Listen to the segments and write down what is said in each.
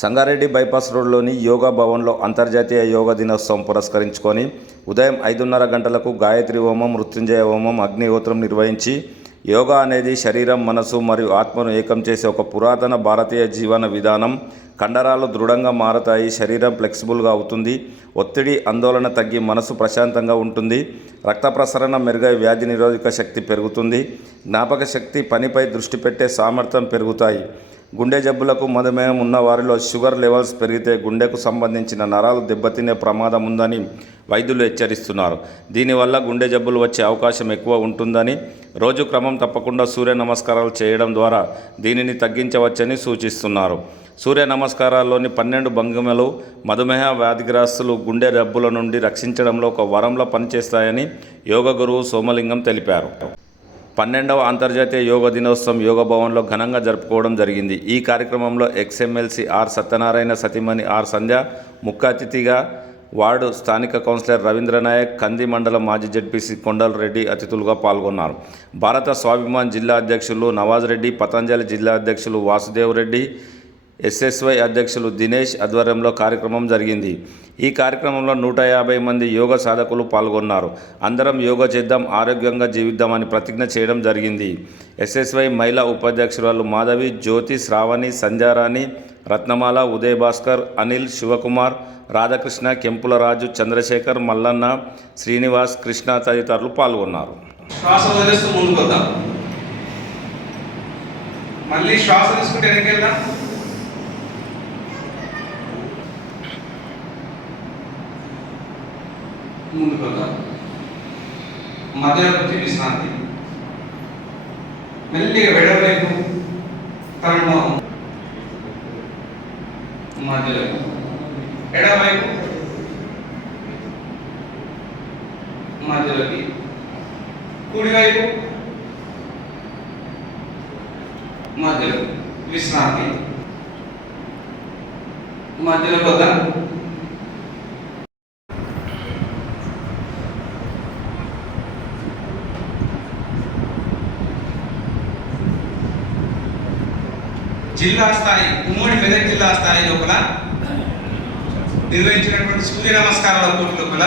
Sangareddy bypass రోడ్లోని యోగా భవన్లో అంతర్జాతీయ యోగా దినోత్సవం పురస్కరించుకొని ఉదయం 5:30 గంటలకు గాయత్రి హోమం, మృత్యుంజయ హోమం, అగ్నిహోత్రం నిర్వహించి యోగా అనేది శరీరం, మనసు మరియు ఆత్మను ఏకం చేసే ఒక పురాతన భారతీయ జీవన విధానం. కండరాలు దృఢంగా మారతాయి, శరీరం ఫ్లెక్సిబుల్గా అవుతుంది, ఒత్తిడి, ఆందోళన తగ్గి మనసు ప్రశాంతంగా ఉంటుంది, రక్త ప్రసరణ మెరుగై వ్యాధి నిరోధక శక్తి పెరుగుతుంది, జ్ఞాపక శక్తి, పనిపై దృష్టి పెట్టే సామర్థ్యం పెరుగుతాయి. గుండె జబ్బులకు, మధుమేహం ఉన్న వారిలో షుగర్ లెవెల్స్ పెరిగితే గుండెకు సంబంధించిన నరాలు దెబ్బతినే ప్రమాదం ఉందని వైద్యులు హెచ్చరిస్తున్నారు. దీనివల్ల గుండె జబ్బులు వచ్చే అవకాశం ఎక్కువ ఉంటుందని, రోజు క్రమం తప్పకుండా సూర్య నమస్కారాలు చేయడం ద్వారా దీనిని తగ్గించవచ్చని సూచిస్తున్నారు. సూర్య నమస్కారాల్లోని 12 భంగిమలు మధుమేహ వ్యాధిగ్రస్తులు గుండె జబ్బుల నుండి రక్షించడంలో ఒక వరంలా పనిచేస్తాయని యోగ గురువు సోమలింగం తెలిపారు. 12వ అంతర్జాతీయ యోగా దినోత్సవం యోగా భవన్లో ఘనంగా జరుపుకోవడం జరిగింది. ఈ కార్యక్రమంలో ఎక్స్ఎమ్మెల్సీ ఆర్ సత్యనారాయణ సతీమణి ఆర్ సంధ్య ముఖ్య అతిథిగా, వార్డు స్థానిక కౌన్సిలర్ రవీంద్రనాయక్, కంది మండలం మాజీ జడ్పీసీ కొండల్ రెడ్డి అతిథులుగా పాల్గొన్నారు. భారత స్వాభిమాన్ జిల్లా అధ్యక్షులు నవాజ్ రెడ్డి, పతంజలి జిల్లా అధ్యక్షులు వాసుదేవ్ రెడ్డి, ఎస్ఎస్వై అధ్యక్షులు దినేష్ ఆధ్వర్యంలో కార్యక్రమం జరిగింది. ఈ కార్యక్రమంలో 150 మంది యోగ సాధకులు పాల్గొన్నారు. అందరం యోగా చేద్దాం, ఆరోగ్యంగా జీవిద్దామని ప్రతిజ్ఞ చేయడం జరిగింది. ఎస్ఎస్వై మహిళా ఉపాధ్యక్షురాలు మాధవి, జ్యోతి, శ్రావణి, సంధ్యారాణి, రత్నమాల, ఉదయ్ భాస్కర్, అనిల్, శివకుమార్, రాధాకృష్ణ, కెంపుల రాజు, చంద్రశేఖర్, మల్లన్న, శ్రీనివాస్, కృష్ణ తదితరులు పాల్గొన్నారు. శ్వాస వదిలేస్తూ ముందుకు వద్దాం. మళ్ళీ శ్వాస తీసుకుంటే వెనకెళ్దాం. ముందుకు వద్దాం. మధ్యలో వచ్చి విశ్రాంతి. మెల్లిగా వెడవైపు తరంలో మధ్యలో, ఎడవైపు మధ్యలోకి, కుడివైపు మధ్యలో విశ్రాంతి. మధ్యలో వద్దాం. జిల్లా స్థాయి, ఉమ్మడి మెదక్ జిల్లా స్థాయి లోపల నిర్వహించినటువంటి సూర్య నమస్కారాల పోటీ లోపల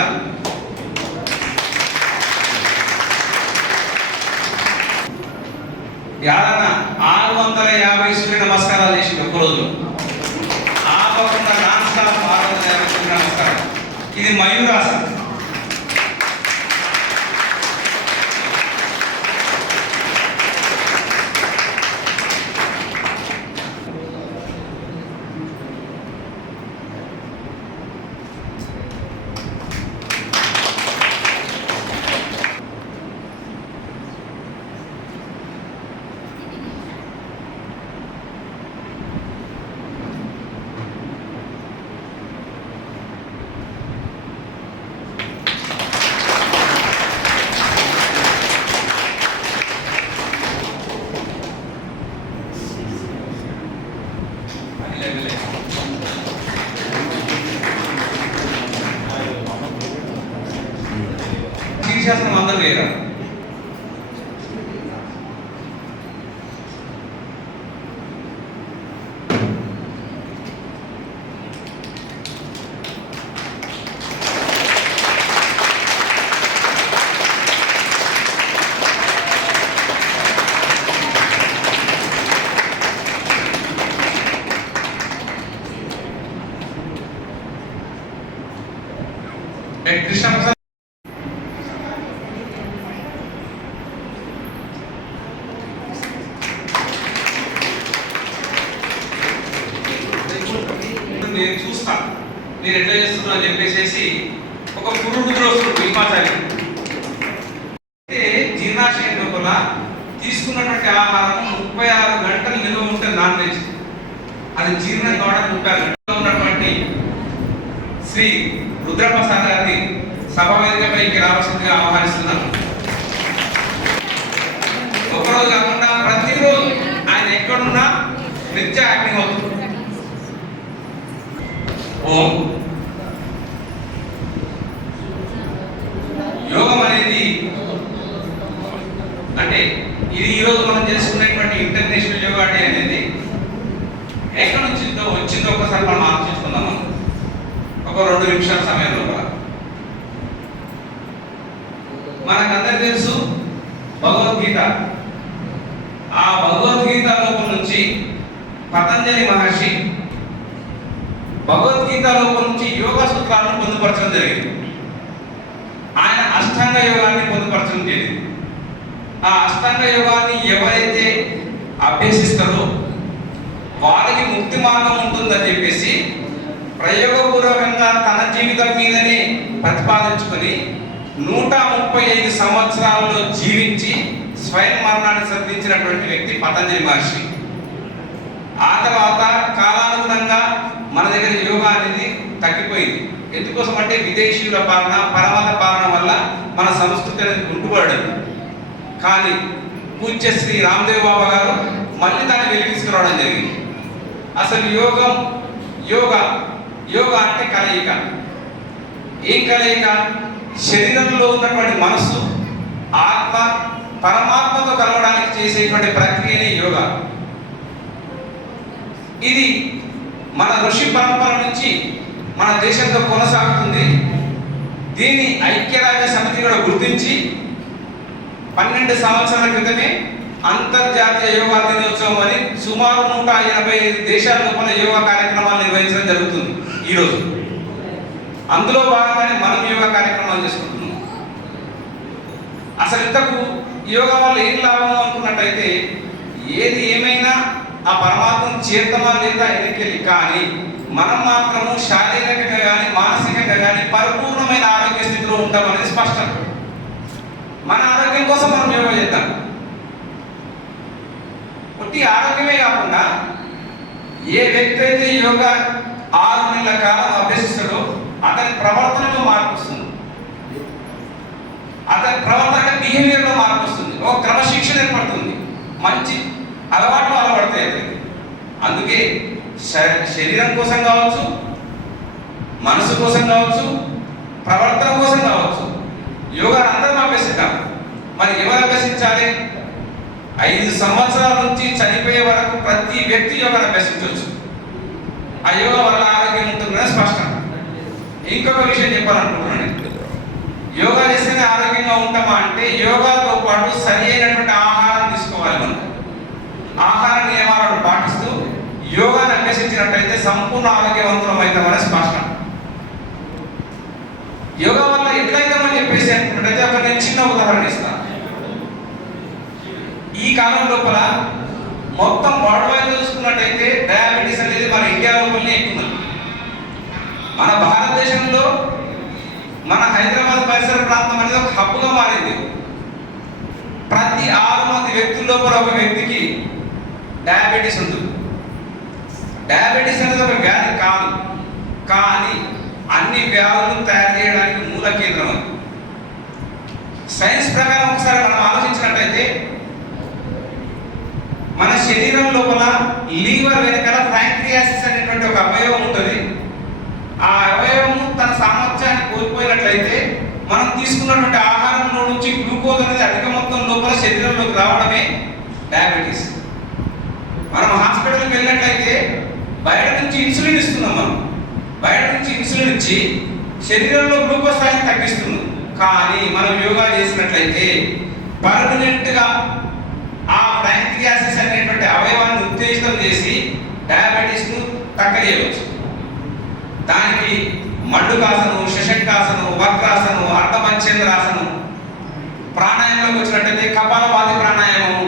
యాదన 650 సూర్య నమస్కారాలు చేసింది ఒక రోజులో. ఆపకుండా నాన్ స్టాప్ 650 సూర్య నమస్కారాలు. ఇది మయూరాసనం. శీర్షాసనం అందరూ వేయరా? కృష్ణ నేను చూస్తా మీరు ఎట్లా చేస్తున్నా అని చెప్పేసి ఒక పురుడు రోజులు విమాచాలి. అయితే జీర్ణాశయం లోపల తీసుకున్నటువంటి ఆహారం 36 గంటలు నిల్వ ఉంటుంది. నాన్ వెజ్ అది జీర్ణం కావడానికి 36 గంటలు ఉన్నటువంటి శ్రీ రుద్రప్రసాద్ గారిని సభ వేదికపైకి రావాల్సిందిగా ఆహ్వానిస్తున్నాను. ఒకరోజు కాకుండా ప్రతిరోజు ఆయన ఎక్కడున్నా నిత్య యాక్టింగ్ అవుతుంది. ఓం. యోగం అనేది అంటే ఇది ఈరోజు మనం చేసుకునేటువంటి ఇంటర్నేషనల్ యోగా డే అనేది ఎక్కడి నుంచి వచ్చిందో ఒకసారి మనం ఆలోచించుకుందాం. ఒక 2 నిమిషాల సమయం లోపల మనకందరికీ తెలుసు భగవద్గీత. ఆ భగవద్గీత లోపల నుంచి పతంజలి మహర్షి భగవద్గీత లోపల నుంచి యోగా సూత్రాలను పొందుపరచడం జరిగింది. ఆయన అష్టాంగ యోగాన్ని పొందుపరచడం జరిగింది. ఆ అష్టాంగ యోగాన్ని ఎవరైతే అభ్యసిస్తారో వారికి ముక్తి మార్గం ఉంటుందని చెప్పేసి ప్రయోగపూర్వకంగా తన జీవితం మీదనే ప్రతిపాదించుకొని 135 సంవత్సరాలలో జీవించి స్వయం మరణాన్ని సిద్ధించినటువంటి వ్యక్తి పతంజలి మహర్షి. ఆ తర్వాత కాలానుగుణంగా మన దగ్గర యోగా అనేది తగ్గిపోయింది. ఎందుకోసం అంటే విదేశీయుల పాలన, పరమత పాలన వల్ల మన సంస్కృతి అనేది గుంటుపడింది. కానీ పూజ్య శ్రీ రామదేవ్ బాబా గారు మళ్ళీ దాన్ని వెలిగించుకురావడం జరిగింది. అసలు యోగా అంటే కలయిక. ఏం కలయిక? శరీరంలో ఉన్నటువంటి మనస్సు, ఆత్మ పరమాత్మతో కలవడానికి చేసేటువంటి ప్రక్రియనే యోగా. ఇది మన ఋషి పరంపర నుంచి మన దేశంలో కొనసాగుతుంది. దీన్ని ఐక్యరాజ్య సమితి కూడా గుర్తించి 12 సంవత్సరాల క్రితమే అంతర్జాతీయ యోగా దినోత్సవం అని సుమారు 185 దేశాల లోపల యోగా కార్యక్రమాలు నిర్వహించడం జరుగుతుంది ఈరోజు. అందులో భాగంగానే మనం యోగా కార్యక్రమాలు చేసుకుంటున్నాం. అసలు ఇంతకు యోగా వల్ల ఏం లాభం అనుకున్నట్టయితే ఏది ఏమైనా ఆ పరమాత్మను చేరుతామా లేదా ఎన్నికెళ్ళి, కానీ మనం మాత్రము శారీరకంగా కానీ మానసికంగా కానీ పరిపూర్ణమైన ఆరోగ్య స్థితిలో ఉంటామనేది స్పష్టం. మన ఆరోగ్యం కోసం మనం యోగా చేద్దాం. ఒట్టి ఆరోగ్యమే కాకుండా ఏ వ్యక్తి అయితే యోగా 6 నెలల కాలం అభ్యసిస్తాడో అతని ప్రవర్తనలో మార్పు వస్తుంది. అతని ప్రవర్తన బిహేవియర్లో మార్పు వస్తుంది. ఒక క్రమశిక్షణ ఏర్పడుతుంది. మంచి అలవాట్లు అలవడతాయి. అందుకే శరీరం కోసం కావచ్చు, మనసు కోసం కావచ్చు, ప్రవర్తన కోసం కావచ్చు యోగా అందరం అభ్యసిద్దాం. మరి ఎవరు అభ్యసించాలి? 5 సంవత్సరాల నుంచి చనిపోయే వరకు ప్రతి వ్యక్తి యోగాను అభ్యసించవచ్చు. ఆ యోగా వల్ల ఆరోగ్యం ఉంటుందని స్పష్టం. ఇంకొక విషయం చెప్పాలనుకుంటున్నాను. యోగా చేస్తేనే ఆరోగ్యంగా ఉంటామా అంటే యోగాతో పాటు సరి అయినటువంటి ఆహారం తీసుకోవాలి. మనం ఆహార నియమాలను పాటిస్తూ యోగాను అభ్యసించినట్టయితే సంపూర్ణ ఆరోగ్యవంతులం అవుతామని స్పష్టం. యోగా వల్ల ఎట్లయితామని చెప్పేసి అనుకున్నట్టయితే ఒక నేను చిన్న ఉదాహరణ ఇస్తాను. ఈ కాలం లోపల మొత్తం వరల్డ్ వైడ్ చూసుకున్నట్టయితే డయాబెటీస్ అనేది మన ఇండియా లోపలనే ఎక్కువ. మన భారతదేశంలో మన హైదరాబాద్ పరిసర ప్రాంతం అనేది ఒక హబ్బుగా మారింది. ప్రతి 6 మంది వ్యక్తుల లోపల ఒక వ్యక్తికి డయాబెటీస్ ఉంటుంది. డయాబెటీస్ అనేది ఒక వ్యాధి కాదు, కానీ అన్ని వ్యాధులను తయారు చేయడానికి మూల కేంద్రం అది. సైన్స్ ప్రకారం ఒకసారి మనం ఆలోచించినట్టయితే మన శరీరం లోపల లీవర్ వెనకాల ప్యాంక్రియాసిస్ అనేటువంటి ఒక అవయవం ఉంటుంది. ఆ అవయవం తన సామర్థ్యాన్ని కోల్పోయినట్లయితే మనం తీసుకున్నటువంటి ఆహారంలో నుంచి గ్లూకోజ్ అనేది అధిక మొత్తం లోపల శరీరంలోకి రావడమే డయాబెటీస్. మనం హాస్పిటల్కి వెళ్ళినట్లయితే బయట నుంచి ఇన్సులిన్ ఇస్తున్నాం. మనం బయట నుంచి ఇన్సులిన్ ఇచ్చి శరీరంలో గ్లూకోజ్ స్థాయిని తగ్గిస్తున్నాం. కానీ మనం యోగా చేసినట్లయితే పర్మనెంట్గా ఆ ప్యాంక్రియాసిస్ అనేటువంటి అవయవాన్ని ఉత్తేజితం చేసి డయాబెటీస్ను తగ్గజేయవచ్చు. దానికి మండుకాసనం, శశంకాసనం, వక్రాసనం, అర్ధపంచేంద్రాసనం, ప్రాణాయామంలోకి వచ్చినట్టయితే కపాలభాతి ప్రాణాయామము,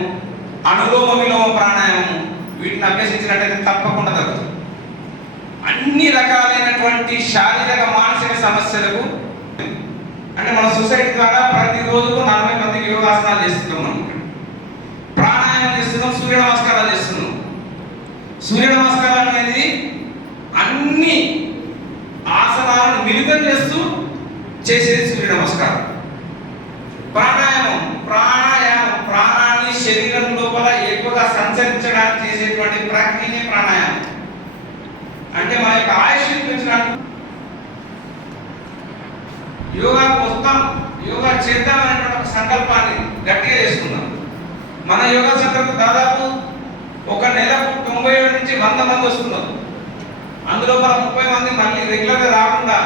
అనులోమ విలోమ ప్రాణాయామము, వీటిని అభ్యసించినట్టయితే తప్పకుండా తగ్గుతుంది. అన్ని రకాలైనటువంటి శారీరక మానసిక సమస్యలకు అంటే మన సొసైటీ ద్వారా ప్రతిరోజు 40 మందికి యోగాసనాలు చేస్తున్నాం. మనం ప్రాణాయామం చేస్తున్నాం, సూర్య నమస్కారాలు చేస్తున్నాం. సూర్య నమస్కారాలు అనేది అన్ని ఆసనాలను మిళితం చేస్తూ చేసేది సూర్య నమస్కారం. ప్రాణాయామం శరీరం లోపల ఎక్కువగా సంచరించడానికి చేసేటువంటి ప్రక్రియనే ప్రాణాయామం. అంటే మన యొక్క ఆయుష్ని పెంచడానికి యోగా చేద్దామనేటువంటి ఒక సంకల్పాన్ని గట్టిగా చేసుకున్నాం. మన యోగా సెంటర్కు దాదాపు ఒక నెలకు 97 నుంచి 100 మంది వస్తున్నారు. అందులో 30 మంది మళ్ళీ రెగ్యులర్గా రాకుండా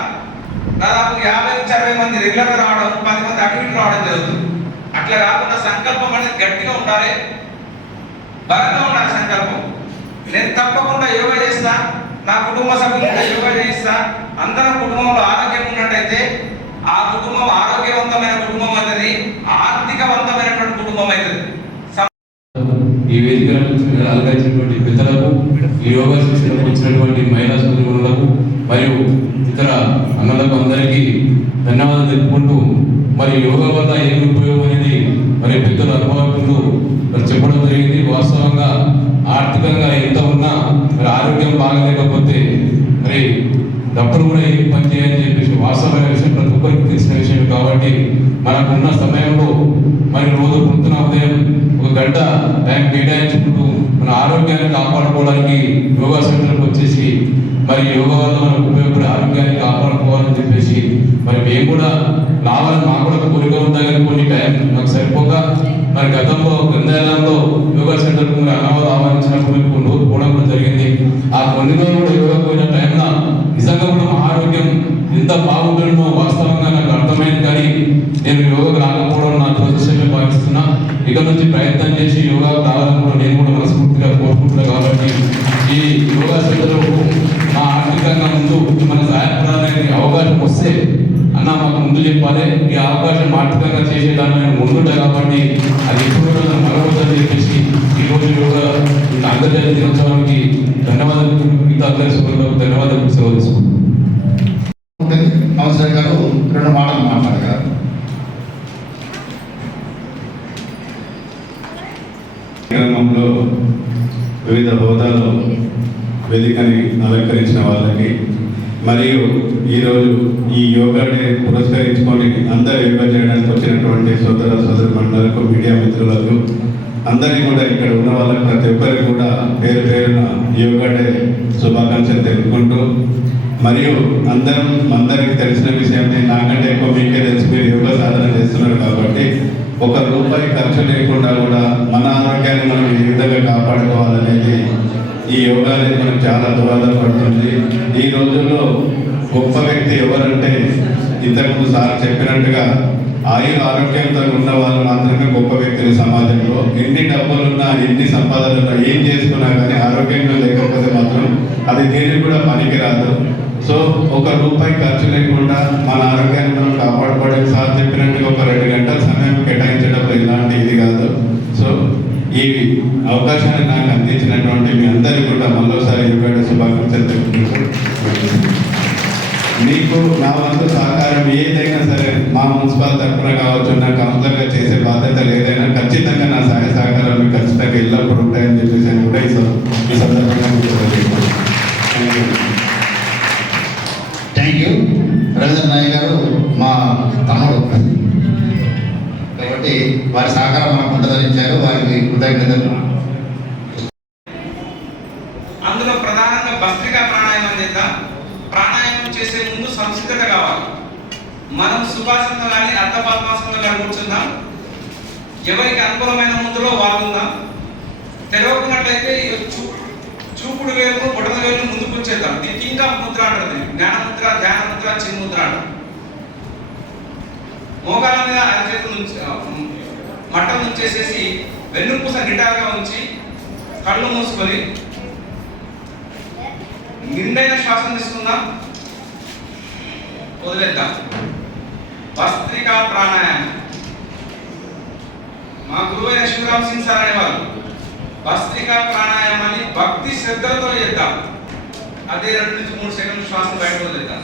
దాదాపు 50 నుంచి 60 మంది రెగ్యులర్గా రావడం, 10 మంది అటు ఇటు రావడం జరుగుతుంది. అట్లా కాకుండా సంకల్పం అనేది గట్టిగా ఉండాలి, బలంగా ఉండాలి సంకల్పం. నేను తప్పకుండా యోగా చేస్తా, నా కుటుంబ సభ్యులు యోగా చేయిస్తా, అందరం కుటుంబంలో ఆరోగ్యం ఉన్నట్టయితే ఆ కుటుంబం ఆరోగ్యవంతమైన కుటుంబం అవుతుంది, ఆర్థికవంతమైనటువంటి కుటుంబం అవుతుంది. ఈ వేదికను అలంకరించినటువంటి పెద్దలకు, ఈ యోగా శిక్షణకు వచ్చినటువంటి మహిళా సోదరులకు మరియు ఇతర అన్నలకు అందరికీ ధన్యవాదాలు తెలుపుకుంటూ, మరి యోగా వల్ల ఏమి ఉపయోగం అనేది మరి పెద్దల అనుభవకులు మరి చెప్పడం జరిగింది. వాస్తవంగా ఆర్థికంగా ఎంత ఉన్నా మరి ఆరోగ్యం బాగలేకపోతే మరి డబ్బులు కూడా ఏం పని చేయాలని చెప్పేసి వాస్తవమైన విషయం ప్రతి ఒక్కరికి తెలిసిన విషయం. కాబట్టి మనకున్న సమయంలో మరి రోజు పొద్దున ఉదయం 1 గంట టైం కేటాయించుకుంటూ మన ఆరోగ్యాన్ని కాపాడుకోవడానికి యోగా సెంటర్కి వచ్చేసి మరి యోగా వల్ల మనకు ఉపయోగపడే ఆరోగ్యాన్ని కాపాడుకోవాలని చెప్పేసి మరి మేము కూడా రావాలని మాకు కూడా కోరిక ఉంటాయి. కానీ కొన్ని టైం మాకు సరిపోక మరి గతంలో గంధాలంలో యోగా సెంటర్కు మరి అన్నవాళ్ళు ఆహ్వానించినప్పుడు కొన్ని రోజులు పోవడం కూడా జరిగింది. ఆ కొన్ని రోజులు కూడా యోగా పోయిన టైంలో నిజంగా కూడా మా ఆరోగ్యం ఎంత బాగుంటుందో వాస్తవంగా నాకు అర్థమైంది. కానీ నేను యోగాకు రాకపోవడం నా దురదృష్టంగా భావిస్తున్నా. ఇక నుంచి ప్రయత్నం చేసి యోగాకు రావాలని కూడా నేను కూడా మనస్ఫూర్తిగా కోరుకుంటున్నాను. కాబట్టి ఈ యోగా సెంటర్కు మా ఆర్థికంగా ముందు మన సహాయపడాలని అవకాశం వస్తే అన్న మాకు ముందు చెప్పాలి. ఈ అవకాశం ఆర్థికంగా చేసేదాన్ని నేను ముందుంటా. కాబట్టి అది ఎప్పుడు కూడా మరొకటి చెప్పేసి ఈరోజు యోగా అంతర్జాతీయ దినోత్సవానికి ధన్యవాదాలు, మిగతా అందరి సోదరులకు ధన్యవాదాలు సేవ తీసుకుంటాం. నమస్కారం గారు 2 మాటలు మాట్లాడగలరు. కార్యక్రమంలో వివిధ హోదాలో వేదికని అలంకరించిన వాళ్ళకి మరియు ఈరోజు ఈ యోగా డే పురస్కరించుకొని అందరూ యోగా చేయడానికి వచ్చినటువంటి సోదర మండలకు, మీడియా మిత్రులకు అందరికీ కూడా ఇక్కడ ఉన్న వాళ్ళకి ప్రతి ఒక్కరికి కూడా పేరు పేరున యోగా డే శుభాకాంక్షలు తెలుపుకుంటూ, మరియు అందరికి తెలిసిన విషయమే, నాకంటే ఎక్కువ మీకే తెలిసి మీరు యోగా సాధన చేస్తున్నారు కాబట్టి ₹1 ఖర్చు లేకుండా కూడా మన ఆరోగ్యాన్ని మనం ఏ విధంగా కాపాడుకోవాలనేది ఈ యోగా అనేది మనకు చాలా దోహదపడుతుంది. ఈ రోజుల్లో గొప్ప వ్యక్తి ఎవరంటే ఇంతకుముందు సార్ చెప్పినట్టుగా ఆరోగ్యంతో ఉన్న వాళ్ళు మాత్రమే గొప్ప వ్యక్తులు. సమాజంలో ఎన్ని డబ్బులున్నా, ఎన్ని సంపాదనలున్నా, ఏం చేసుకున్నా కానీ ఆరోగ్యంగా లేకపోతే మాత్రం అది దేనికి కూడా పనికిరాదు. సో ₹1 ఖర్చు లేకుండా మన ఆరోగ్యాన్ని మనం కాపాడుకోవడానికి సార్ చెప్పినట్టుగా ఒక 2 గంటల సమయం కేటాయించడం ఇలాంటి ఇది కాదు. సో ఈ అవకాశాన్ని నాకు అందించినటువంటి మీ అందరికీ కూడా మరోసారి యోగా డే శుభాకాంక్షలు తెలుపుకుంటూ, మీకు నా వంతు సహకారం ఏదైనా సరే మా మున్సిపల్ తరఫున కావచ్చు, నా కౌన్సిలర్గా చేసే బాధ్యతలు ఏదైనా ఖచ్చితంగా నా సహాయ సహకారాలు ఖచ్చితంగా ఎల్లప్పుడూ ఉంటాయని చెప్పేసి కూడా ఈ సందర్భంగా థ్యాంక్ యూ. రవీంద్ర నాయక్ గారు మా తమ్ముడు కాబట్టి వారి సహకారం మనకు ఉండదనిచ్చారు, వారికి కృతజ్ఞతలు. అందులో ప్రధానంగా భస్త్రికా ప్రాణాయామం చేద్దాం. ప్రాణాయామం చేసే ముందు సంసిద్ధత కావాలి. మనం సుఖాసనంలో కానీ అర్ధపద్మాసనంలో కానీ కూర్చుందాం. ఎవరికి అనుకూలమైన ముందులో వాళ్ళు ఉందాం. తెరవకున్నట్లయితే చూపుడు వేలు, బొటన వేలు ముందుకు ఉంచేద్దాం. దీనికి ఇంకా ముద్ర అంటారు, జ్ఞానముద్ర, ధ్యానముద్ర, చిన్ముద్ర అంటారు. మోకాల మీద అరచేతులు మట్టం ఉంచేసేసి వెన్నుపూస నిటారుగా ఉంచి కళ్ళు మూసుకొని నిండైన శ్వాసం తీసుకుందాం, వదిలేద్దాం. భస్త్రికా ప్రాణాయామం మా గురువైన శివరామ్ సింగ్ సార్ అనేవాళ్ళు భస్త్రికా ప్రాణాయామాన్ని భక్తి శ్రద్ధలతో చేద్దాం. అదే 2 నుంచి 3 సెకండ్లు శ్వాసం బయట వదిలేద్దాం.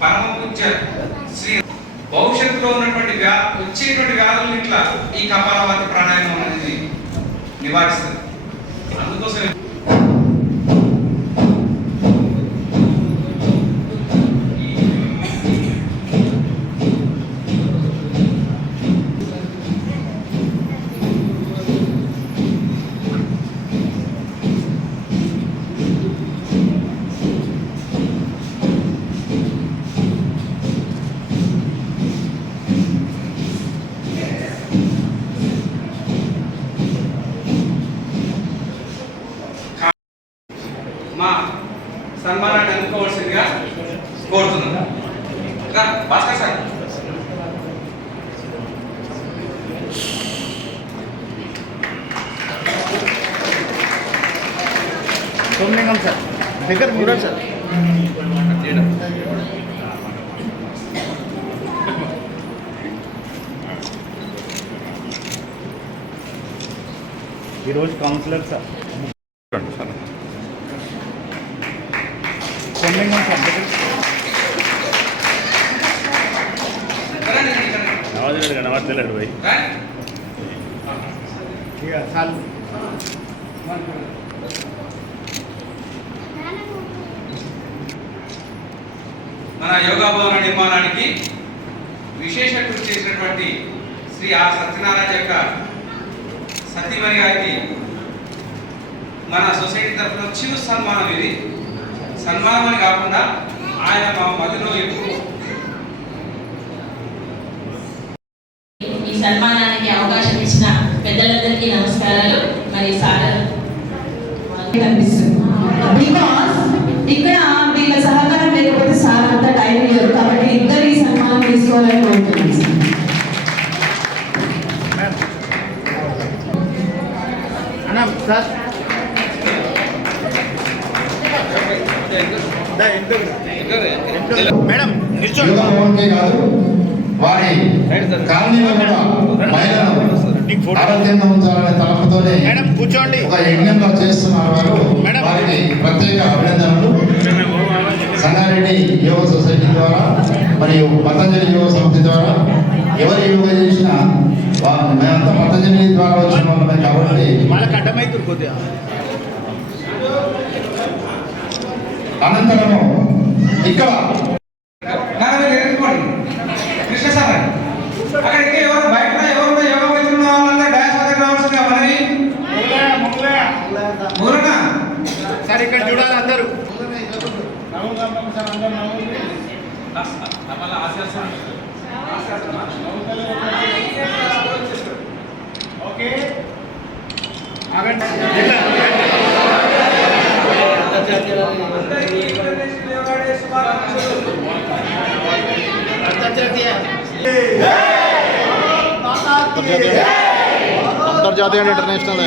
పరమ పూజ్య శ్రీ భవిష్యత్తులో ఉన్నటువంటి వచ్చేటువంటి వ్యాధులు ఇట్లా ఈ కపాలభాతి ప్రాణాయామం అనేది నివారిస్తుంది. అందుకోసం సన్మానాన్ని అందుకోవాల్సిందిగా కోరుతున్నాను. భాస్కర్ సార్. సోమలింగం సార్ దగ్గర చూడండి సార్. ఈరోజు కౌన్సిలర్ సార్ సోమలింగం సార్ దగ్గర నవాజ్ పోయి ఇక చాలు. మన యోగా భవన నిర్మాణానికి విశేష కృషి చేసినటువంటి శ్రీ ఆర్ సత్యనారాయణ యొక్క సతీమణి గారికి మన సొసైటీ తరఫున చిరు సన్మానం. ఇది సన్మానం అని కాకుండా ఆయన మా మధ్యలో ఎప్పుడు ఈ సన్మానానికి అవకాశం ఇచ్చిన పెద్దలందరికీ నమస్కారాలు. మరి సార్ కనిపిస్తుంది బికాస్ ఇక్కడ వీళ్ళ సహకారం లేకపోతే సార్ అంతా టైం లేదు కాబట్టి ఇద్దరు ఈ సన్మానం తీసుకోవాలని కోరుతున్నాను. సార్ మేడం యోగా భవన్కే కాదు వారి కాలనీలో కూడా మహిళలను ఆరోగ్యంగా ఉంచాలనే తలపుతోనే మేడం కూర్చోండి. ఒక యజ్ఞంగా చేస్తున్నారు వారు. వారికి ప్రత్యేక అభినందనలు. సంగారెడ్డి యోగ సొసైటీ ద్వారా మరియు పతంజలి యోగ సమితి ద్వారా ఎవరు యోగా చేసినా మేమంతా పతంజలి ద్వారా వచ్చిన వాళ్ళమే కాబట్టి వాళ్ళకి అడ్డమైతుంది కొద్దిగా. అనంతరము ఇక్కడ కృష్ణ సార్ అక్కడ ఇంకా ఎవరు బయట ఎవరు యోగా చేస్తున్న వాళ్ళంతా డాన్స్ వద్దకు రావాల్సిందిగా మనవి. మూలనా సార్ ఇక్కడ చూడాలి అందరూ. ఓకే ఆగండి. అంతర్జాతీయ ఇంటర్నేషనల్